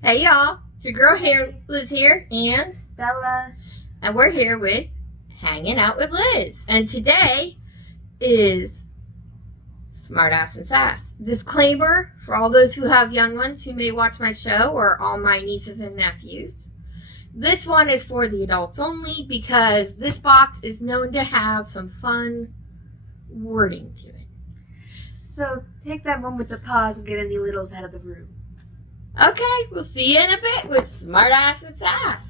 Hey y'all, it's your girl here, Liz here, and Bella. And we're here with Hanging Out with Liz. And today is Smartass and Sass. Disclaimer for all those who have young ones who may watch my show, or all my nieces and nephews. This one is for the adults only because this box is known to have some fun wording to it. So take that moment to pause and get any littles out of the room. Okay, we'll see you in a bit with Smartass and Sass.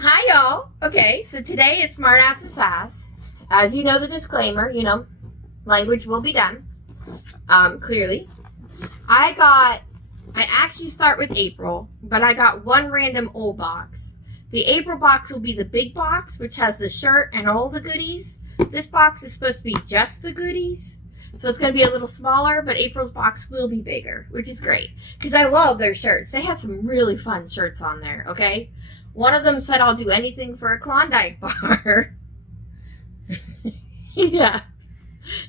Hi y'all. Okay, so today is Smartass and Sass. As you know, the disclaimer, language will be done. Clearly. I actually start with April, but I got one random old box. The April box will be the big box, which has the shirt and all the goodies. This box is supposed to be just the goodies. So it's going to be a little smaller, but April's box will be bigger, which is great. Because I love their shirts. They had some really fun shirts on there, okay? One of them said, I'll do anything for a Klondike bar. Yeah,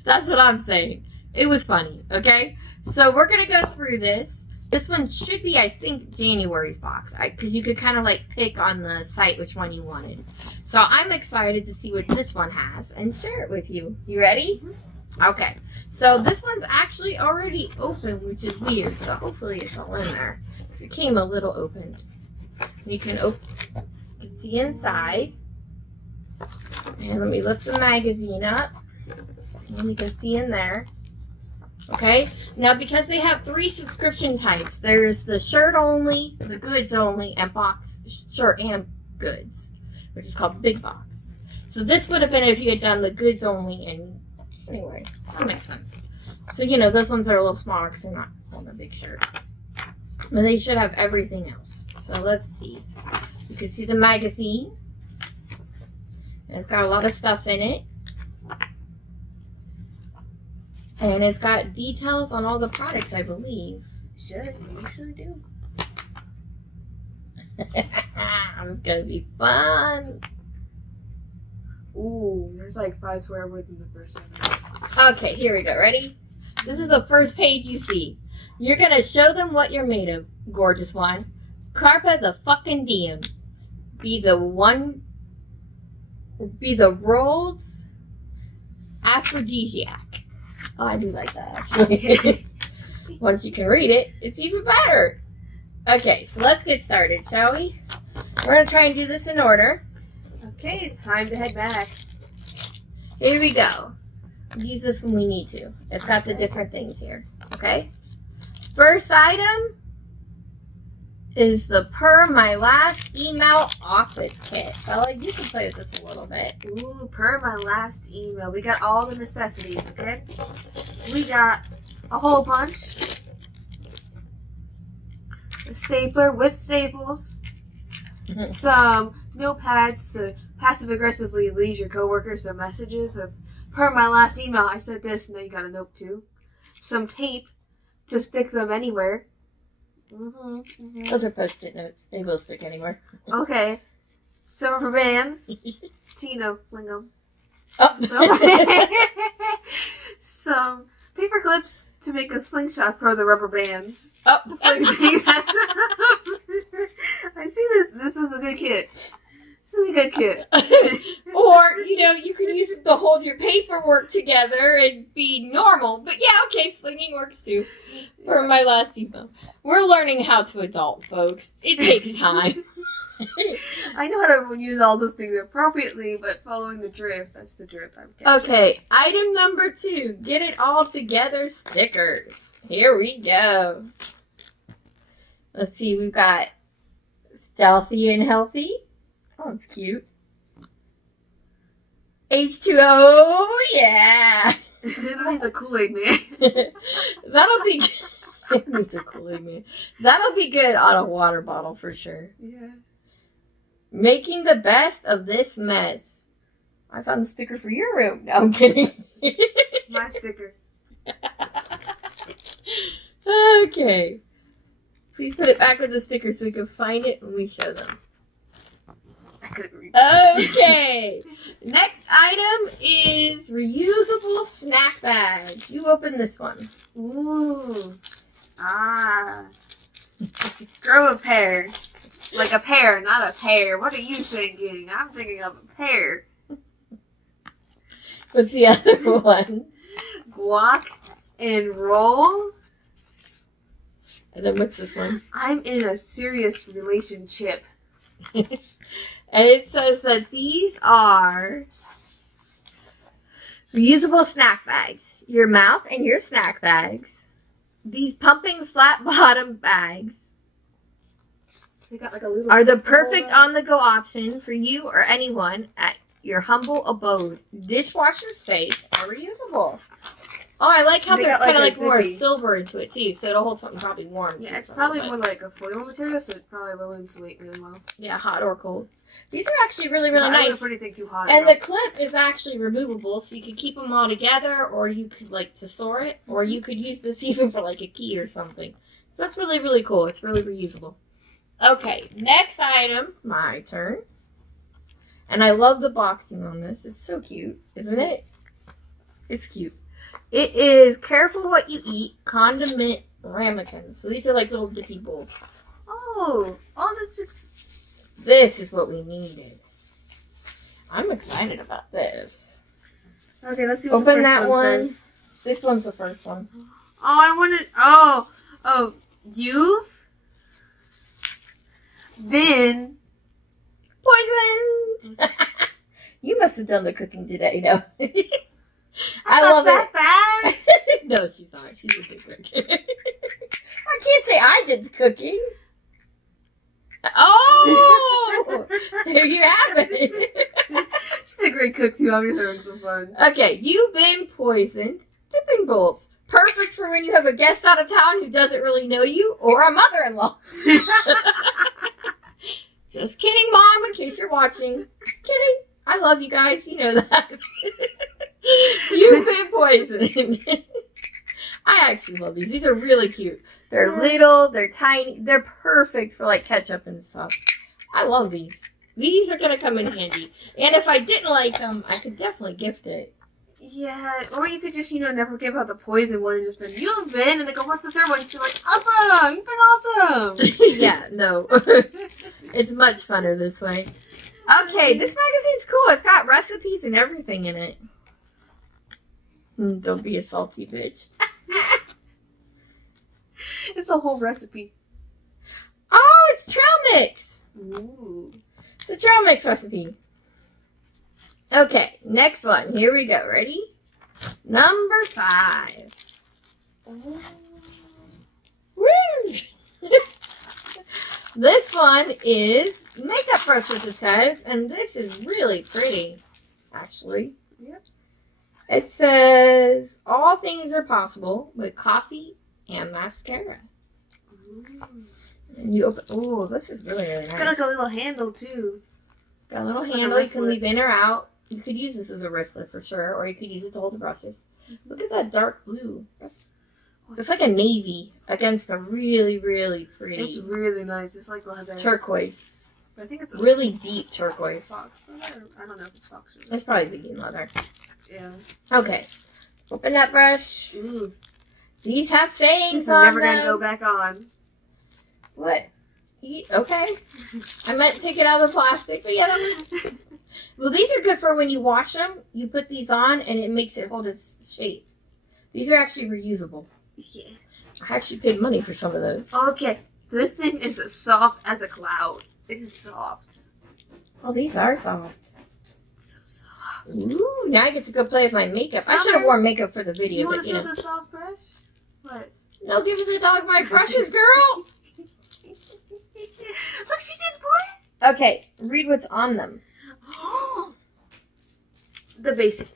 that's what I'm saying. It was funny, okay? So we're going to go through this. This one should be, I think, January's box. Because you could kind of pick on the site which one you wanted. So I'm excited to see what this one has and share it with you. You ready? Okay. So this one's actually already open, which is weird. So hopefully it's all in there. Because it came a little opened. You can see inside. And let me lift the magazine up. And you can see in there. Okay, now because they have 3 subscription types, there's the shirt only, the goods only, and box shirt and goods, which is called the big box. So this would have been if you had done the goods only in January. That makes sense. So, those ones are a little smaller because they're not on a big shirt. But they should have everything else. So let's see. You can see the magazine. And it's got a lot of stuff in it. And it's got details on all the products, I believe. It usually do. It's gonna be fun. Ooh, there's 5 swear words in the first sentence. Okay, here we go. Ready? This is the first page you see. You're gonna show them what you're made of, gorgeous one. Carpe the fucking diem. Be the world's aphrodisiac. Oh, I do like that, actually. Once you can read it, it's even better. Okay, so let's get started, shall we? We're going to try and do this in order. Okay, it's time to head back. Here we go. Use this when we need to. It's got the different things here. Okay? First item is the Per My Last Email Office Kit. Bella, you can play with this a little bit. Ooh, per my last email. We got all the necessities, okay? We got a hole punch, a stapler with staples, some notepads to passive-aggressively lead your coworkers some messages of, per my last email, I said this, now you got a note too. Some tape to stick them anywhere. Those are post-it notes. They will stick anywhere. Okay. Some rubber bands. Tina, fling them. Oh. Some paper clips to make a slingshot for the rubber bands. Oh. I see this. This is a good kit. This is a good kit. Or, you could use it to hold your paperwork together and be normal. But yeah, okay, flinging works too. For my last email. We're learning how to adult, folks. It takes time. I know how to use all those things appropriately, but following the drift, that's the drift I'm getting. Okay, item number 2. Get it all together stickers. Here we go. Let's see, we've got Stealthy and Healthy. Oh, it's cute. H2O, yeah. It needs a Kool-Aid man. That'll be good. It needs a Kool-Aid man. That'll be good on a water bottle for sure. Yeah. Making the best of this mess. I found the sticker for your room. No, I'm kidding. My sticker. Okay. Please put it back with the sticker so we can find it when we show them. I couldn't read. Okay. Next item is reusable snack bags. You open this one. Ooh. Grow a pear. Like a pear, not a pear. What are you thinking? I'm thinking of a pear. What's the other one? Guac and roll. And then what's this one? I'm in a serious relationship. And it says that these are reusable snack bags. Your mouth and your snack bags. These pumping flat bottom bags They got like a little are the perfect on-the-go option for you or anyone at your humble abode. Dishwasher safe and reusable. Oh, I like how They there's got, kind of like, like a more zippy. silver into it too, so it'll hold something probably warm. Yeah, too, it's for a probably little more bit. like a foil material, so it probably will insulate really well. Yeah, hot or cold. These are actually really, really I nice. wouldn't pretty think too hot. And the clip is actually removable, so you could keep them all together, or you could like to store it, or you could use this even for like a key or something. So that's really, really cool. It's really reusable. Okay, next item, my turn. And I love the boxing on this. It's so cute, isn't it? It's cute. It is careful what you eat, condiment ramekins. So these are like little dippy bowls. Oh, all this. This is what we needed. I'm excited about this. Okay, let's see what Open the first that one. says. This one's the first one. Oh, I wanted. Oh, you've been Poisoned! You must have done the cooking today, no? I not love that it. bad. No, she's not. She's a good cook. I can't say I did the cooking. Oh! There you have it. She's a great cook too. I'm having some fun. Okay, you've been poisoned. Dipping bowls. Perfect for when you have a guest out of town who doesn't really know you, or a mother-in-law. Just kidding, Mom, in case you're watching. Just kidding. I love you guys. You know that. You've been poisoned. I actually love these. These are really cute. They're little. They're tiny. They're perfect for like ketchup and stuff. I love these. These are going to come in handy. And if I didn't like them, I could definitely gift it. Yeah, or you could just, never give out the poison one and just been, you've been, and they go, what's the third one? You're like, awesome! You've been awesome! Yeah, no. It's much funner this way. Okay, this magazine's cool. It's got recipes and everything in it. Don't be a salty bitch. It's a whole recipe. Oh, it's trail mix. Ooh. It's a trail mix recipe. Okay, next one. Here we go. Ready? Number 5. Woo! This one is makeup brushes, it says, and this is really pretty, actually. Yep. It says, all things are possible with coffee and mascara. And you open, oh, this is really, really nice. It's got like a little handle too. Got a little It's like a handle you can wristlet. leave in or out. You could use this as a wristlet for sure, or you could use it to hold the brushes. Look at that dark blue. It's like a navy against a really, really pretty It's really nice. It's like leather. turquoise. I think it's a Really deep turquoise. fox leather. I don't know if it's fox or It's probably vegan leather. yeah. Okay. Open that brush. Ooh. These have sayings It's on never them. gonna go back on. What? Okay. I meant take it out of the plastic, but yeah, that was... Well, these are good for when you wash them. You put these on, and it makes it hold its shape. These are actually reusable. Yeah. I actually paid money for some of those. Okay. This thing is as soft as a cloud. It is soft. Oh, these are soft. So soft. Ooh, now I get to go play with my makeup. I should have worn makeup for the Do you video, want but to you feel know. the soft brush? What? No, give the dog my brushes, girl! Look, she did what? Okay, read what's on them. The basic.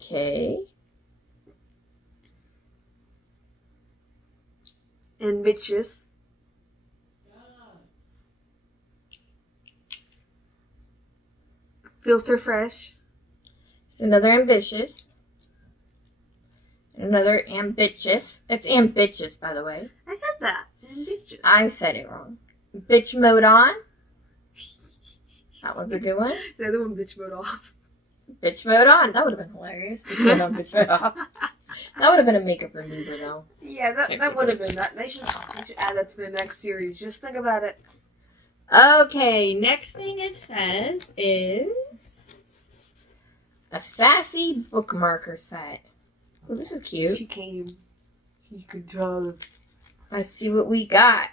Okay. Ambitious. Filter fresh. So another ambitious. Another ambitious. It's ambitious, by the way. I said that. Ambitious. I said it wrong. Bitch mode on. That one's a good one. The other one, bitch mode off. Bitch mode on. That would have been hilarious. Bitch mode on, bitch mode off. That would have been a makeup remover, though. Yeah, that would have been that. They should add that to the next series. Just think about it. Okay, next thing it says is a sassy bookmarker set. Oh, this is cute. She came. You could tell. Let's see what we got.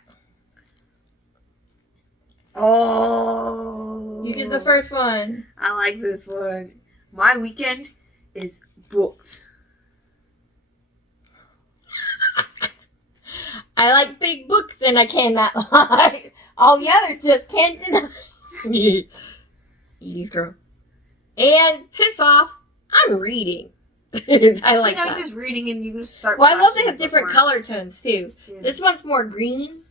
Oh. You did the first one. I like this one. My weekend is booked. I like big books and I cannot lie. All the others just can't deny. Edie's girl. And piss off, I'm reading. I like that. Just reading and you just start. Well, I love they have different bookmark. color tones too. Yeah. This one's more green,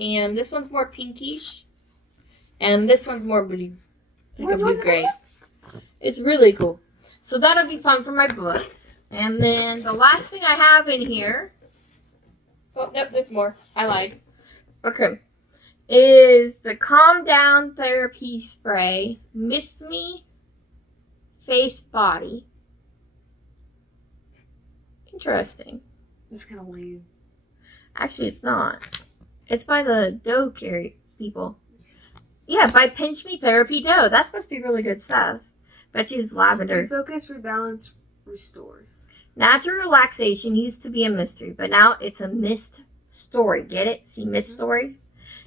and this one's more pinkish, and this one's more blue, like a blue gray. It's really cool. So that'll be fun for my books. And then the last thing I have in here. Oh nope, there's more. I lied. Okay, is the Calm Down Therapy Spray Mist Me Face Body. Interesting. It's kind of lame. Actually, it's not. It's by the dough carry people. Yeah, by Pinch Me Therapy Dough. That's supposed to be really good stuff. Bet you it's lavender. Refocus, rebalance, restore. Natural relaxation used to be a mystery, but now it's a mist story. Get it? See mist story?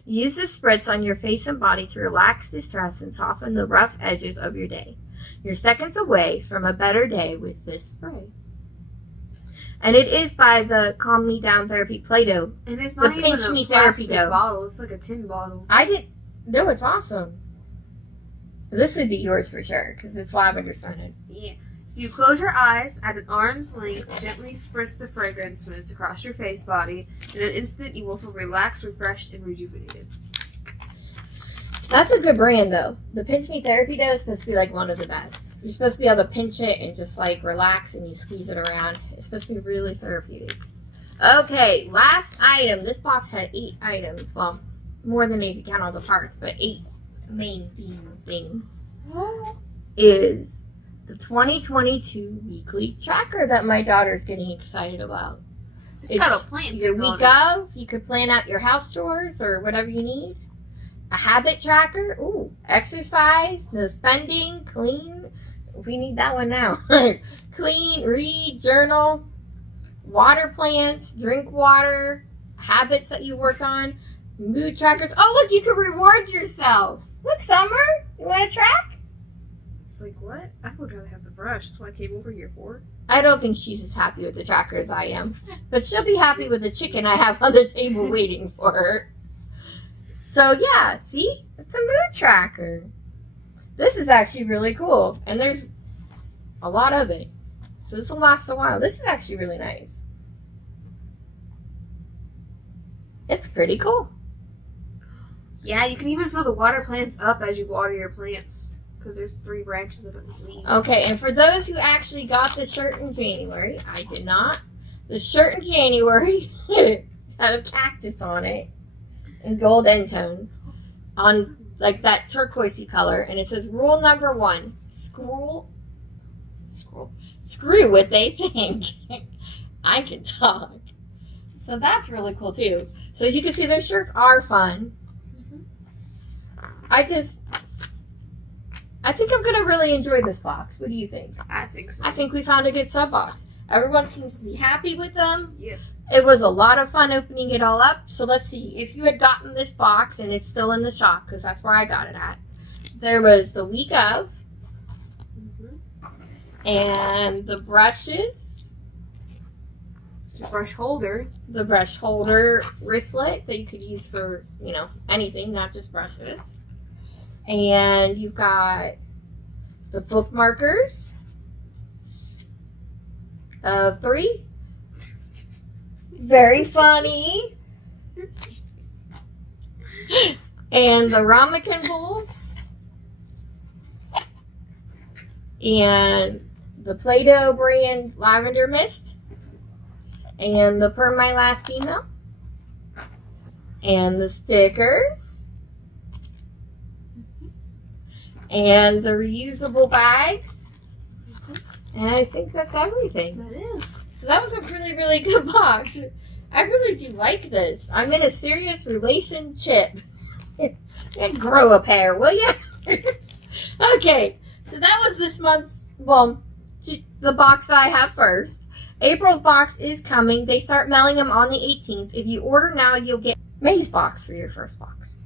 Use this spritz on your face and body to relax the stress and soften the rough edges of your day. You're seconds away from a better day with this spray. And it is by the Calm Me Down Therapy Play-Doh. And it's not The even Pinch a Me Therapy plastic Dough. bottle. It's like a tin bottle. No, it's awesome. This would be yours for sure, because it's lavender scented. Yeah. So you close your eyes, at an arm's length, gently spritz the fragrance mist across your face body. In an instant, you will feel relaxed, refreshed, and rejuvenated. That's a good brand, though. The Pinch Me Therapy Dough is supposed to be like one of the best. You're supposed to be able to pinch it and just like relax and you squeeze it around. It's supposed to be really therapeutic. Okay, last item. This box had 8 items. Well, more than 8 if you count all the parts, but 8 main theme things. Is the 2022 weekly tracker that my daughter's getting excited about. It's got a plan. Your week of, you could plan out your house chores or whatever you need. A habit tracker. Ooh, exercise, no spending, clean. We need that one now. Clean, read, journal, water plants, drink water, habits that you worked on, mood trackers. Oh, look, you can reward yourself. Look, Summer, you want to track? It's like, what? I would rather have the brush. That's what I came over here for. I don't think she's as happy with the tracker as I am. But she'll be happy with the chicken I have on the table waiting for her. So, yeah, see? It's a mood tracker. This is actually really cool. And there's a lot of it. So this will last a while. This is actually really nice. It's pretty cool. Yeah, you can even fill the water plants up as you water your plants. Because there's 3 branches of leaves. Okay, and for those who actually got the shirt in January, I did not. The shirt in January had a cactus on it in gold end tones on like that turquoisey color, and it says rule number 1: screw what they think. I can talk. So that's really cool too. So as you can see, their shirts are fun. I think I'm gonna really enjoy this box. What do you think? I think so. I think we found a good sub box. Everyone seems to be happy with them. Yeah. It was a lot of fun opening it all up. So let's see. If you had gotten this box, and it's still in the shop, because that's where I got it at. There was the week of. And the brushes. The brush holder. The brush holder wristlet that you could use for, anything, not just brushes. And you've got the bookmarkers. 3. Very funny. And the ramekin bowls. And the Play-Doh brand lavender mist. And the Per My Last Email. And the stickers. and the reusable bags. And I think that's everything. That is. So that was a really, really good box. I really do like this. I'm in a serious relationship. And grow a pair, will you? Okay, so that was this month. Well, the box that I have first. April's box is coming. They start mailing them on the 18th. If you order now, you'll get May's box for your first box.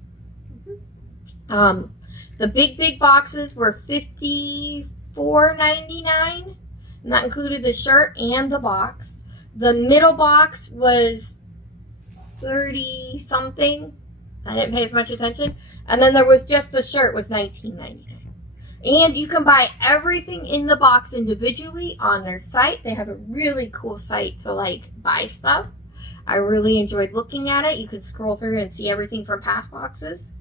The big boxes were $54.99, and that included the shirt and the box. The middle box was 30 something. I didn't pay as much attention. And then there was just the shirt was $19.99. And you can buy everything in the box individually on their site. They have a really cool site to like buy stuff. I really enjoyed looking at it. You could scroll through and see everything from past boxes.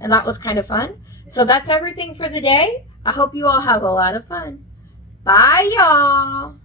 And that was kind of fun. So that's everything for the day. I hope you all have a lot of fun. Bye, y'all.